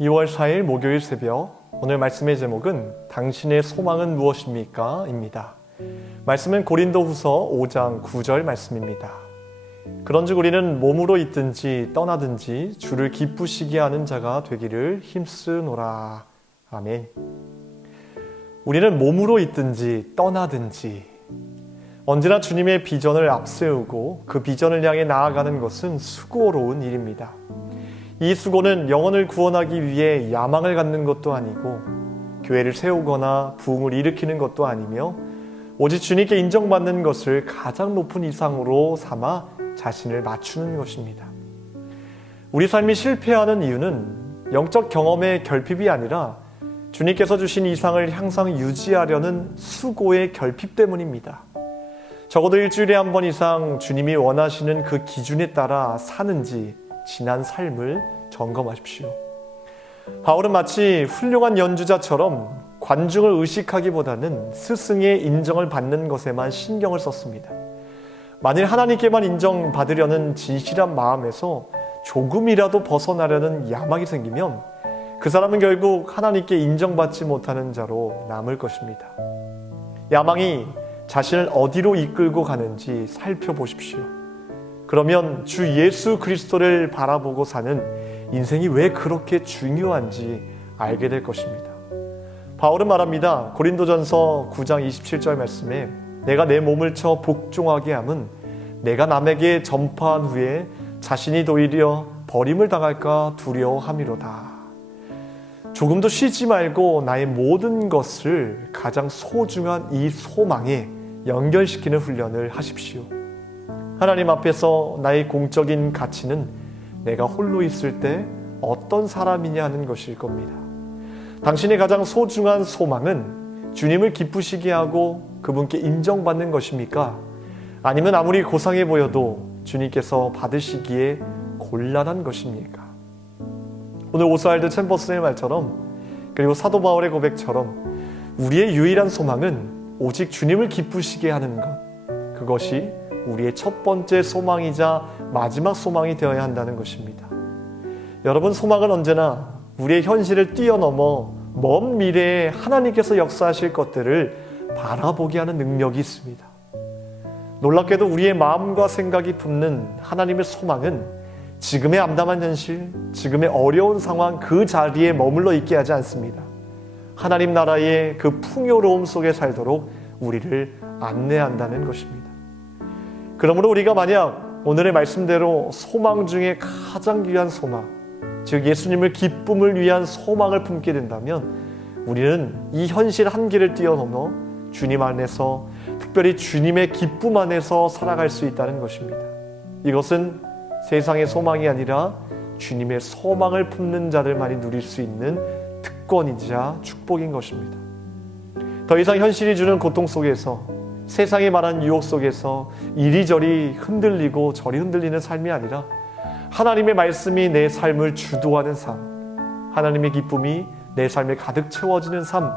2월 4일 목요일 새벽, 오늘 말씀의 제목은 당신의 소망은 무엇입니까? 입니다. 말씀은 고린도후서 5장 9절 말씀입니다. 그런즉 우리는 몸으로 있든지 떠나든지 주를 기쁘시게 하는 자가 되기를 힘쓰노라. 아멘. 우리는 몸으로 있든지 떠나든지 언제나 주님의 비전을 앞세우고 그 비전을 향해 나아가는 것은 수고로운 일입니다. 이 수고는 영혼을 구원하기 위해 야망을 갖는 것도 아니고 교회를 세우거나 부흥을 일으키는 것도 아니며 오직 주님께 인정받는 것을 가장 높은 이상으로 삼아 자신을 맞추는 것입니다. 우리 삶이 실패하는 이유는 영적 경험의 결핍이 아니라 주님께서 주신 이상을 항상 유지하려는 수고의 결핍 때문입니다. 적어도 일주일에 한 번 이상 주님이 원하시는 그 기준에 따라 사는지 지난 삶을 점검하십시오. 바울은 마치 훌륭한 연주자처럼 관중을 의식하기보다는 스승의 인정을 받는 것에만 신경을 썼습니다. 만일 하나님께만 인정받으려는 진실한 마음에서 조금이라도 벗어나려는 야망이 생기면 그 사람은 결국 하나님께 인정받지 못하는 자로 남을 것입니다. 야망이 자신을 어디로 이끌고 가는지 살펴보십시오. 그러면 주 예수 그리스도를 바라보고 사는 인생이 왜 그렇게 중요한지 알게 될 것입니다. 바울은 말합니다. 고린도전서 9장 27절 말씀에 내가 내 몸을 쳐 복종하게 함은 내가 남에게 전파한 후에 자신이 도리어 버림을 당할까 두려워함이로다. 조금도 쉬지 말고 나의 모든 것을 가장 소중한 이 소망에 연결시키는 훈련을 하십시오. 하나님 앞에서 나의 공적인 가치는 내가 홀로 있을 때 어떤 사람이냐 하는 것일 겁니다. 당신의 가장 소중한 소망은 주님을 기쁘시게 하고 그분께 인정받는 것입니까? 아니면 아무리 고상해 보여도 주님께서 받으시기에 곤란한 것입니까? 오늘 오스왈드 챔버스의 말처럼 그리고 사도 바울의 고백처럼 우리의 유일한 소망은 오직 주님을 기쁘시게 하는 것, 그것이 우리의 첫 번째 소망이자 마지막 소망이 되어야 한다는 것입니다. 여러분, 소망은 언제나 우리의 현실을 뛰어넘어 먼 미래에 하나님께서 역사하실 것들을 바라보게 하는 능력이 있습니다. 놀랍게도 우리의 마음과 생각이 품는 하나님의 소망은 지금의 암담한 현실, 지금의 어려운 상황 그 자리에 머물러 있게 하지 않습니다. 하나님 나라의 그 풍요로움 속에 살도록 우리를 안내한다는 것입니다. 그러므로 우리가 만약 오늘의 말씀대로 소망 중에 가장 귀한 소망, 즉 예수님을 기쁨을 위한 소망을 품게 된다면 우리는 이 현실 한계를 뛰어넘어 주님 안에서, 특별히 주님의 기쁨 안에서 살아갈 수 있다는 것입니다. 이것은 세상의 소망이 아니라 주님의 소망을 품는 자들만이 누릴 수 있는 특권이자 축복인 것입니다. 더 이상 현실이 주는 고통 속에서, 세상이 말하는 유혹 속에서 이리저리 흔들리고 저리 흔들리는 삶이 아니라 하나님의 말씀이 내 삶을 주도하는 삶, 하나님의 기쁨이 내 삶에 가득 채워지는 삶,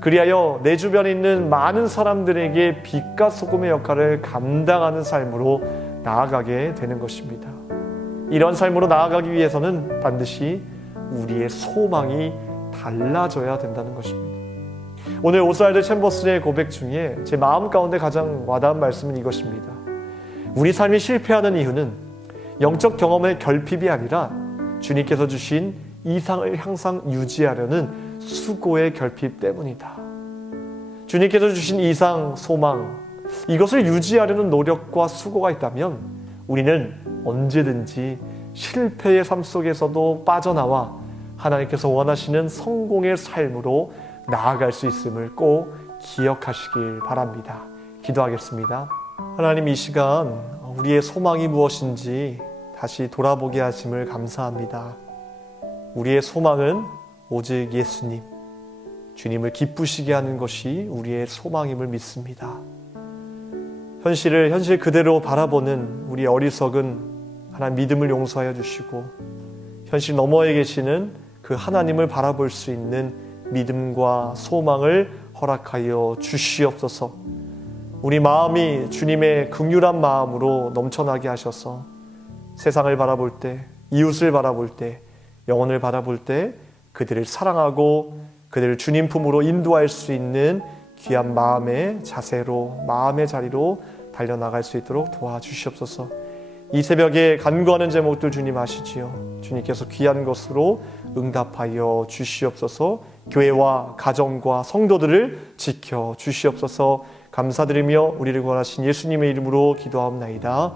그리하여 내 주변에 있는 많은 사람들에게 빛과 소금의 역할을 감당하는 삶으로 나아가게 되는 것입니다. 이런 삶으로 나아가기 위해서는 반드시 우리의 소망이 달라져야 된다는 것입니다. 오늘 오스왈드 챔버스의 고백 중에 제 마음 가운데 가장 와닿은 말씀은 이것입니다. 우리 삶이 실패하는 이유는 영적 경험의 결핍이 아니라 주님께서 주신 이상을 항상 유지하려는 수고의 결핍 때문이다. 주님께서 주신 이상, 소망, 이것을 유지하려는 노력과 수고가 있다면 우리는 언제든지 실패의 삶 속에서도 빠져나와 하나님께서 원하시는 성공의 삶으로 나아갈 수 있음을 꼭 기억하시길 바랍니다. 기도하겠습니다. 하나님, 이 시간 우리의 소망이 무엇인지 다시 돌아보게 하심을 감사합니다. 우리의 소망은 오직 예수님, 주님을 기쁘시게 하는 것이 우리의 소망임을 믿습니다. 현실을 현실 그대로 바라보는 우리 어리석은 하나님 믿음을 용서하여 주시고 현실 너머에 계시는 그 하나님을 바라볼 수 있는 믿음과 소망을 허락하여 주시옵소서. 우리 마음이 주님의 긍휼한 마음으로 넘쳐나게 하셔서 세상을 바라볼 때, 이웃을 바라볼 때, 영혼을 바라볼 때 그들을 사랑하고 그들을 주님 품으로 인도할 수 있는 귀한 마음의 자세로, 마음의 자리로 달려나갈 수 있도록 도와주시옵소서. 이 새벽에 간구하는 제목들 주님 아시지요. 주님께서 귀한 것으로 응답하여 주시옵소서. 교회와 가정과 성도들을 지켜 주시옵소서. 감사드리며 우리를 구원하신 예수님의 이름으로 기도하옵나이다.